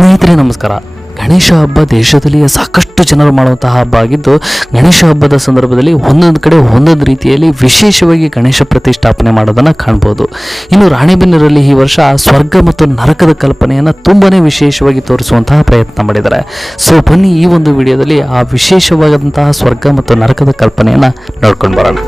ಸ್ನೇಹಿತರೆ, ನಮಸ್ಕಾರ. ಗಣೇಶ ಹಬ್ಬ ದೇಶದಲ್ಲಿಯೇ ಸಾಕಷ್ಟು ಜನರು ಮಾಡುವಂತಹ ಹಬ್ಬ ಆಗಿದ್ದು, ಗಣೇಶ ಹಬ್ಬದ ಸಂದರ್ಭದಲ್ಲಿ ಒಂದೊಂದು ಕಡೆ ಒಂದೊಂದು ರೀತಿಯಲ್ಲಿ ವಿಶೇಷವಾಗಿ ಗಣೇಶ ಪ್ರತಿಷ್ಠಾಪನೆ ಮಾಡೋದನ್ನು ಕಾಣ್ಬೋದು. ಇನ್ನು ರಾಣಿಬೆನ್ನೂರಲ್ಲಿ ಈ ವರ್ಷ ಸ್ವರ್ಗ ಮತ್ತು ನರಕದ ಕಲ್ಪನೆಯನ್ನು ತುಂಬಾನೇ ವಿಶೇಷವಾಗಿ ತೋರಿಸುವಂತಹ ಪ್ರಯತ್ನ ಮಾಡಿದ್ದಾರೆ. ಸೊ ಬನ್ನಿ ಈ ಒಂದು ವಿಡಿಯೋದಲ್ಲಿ ಆ ವಿಶೇಷವಾದಂತಹ ಸ್ವರ್ಗ ಮತ್ತು ನರಕದ ಕಲ್ಪನೆಯನ್ನು ನೋಡ್ಕೊಂಡು ಬರೋಣ.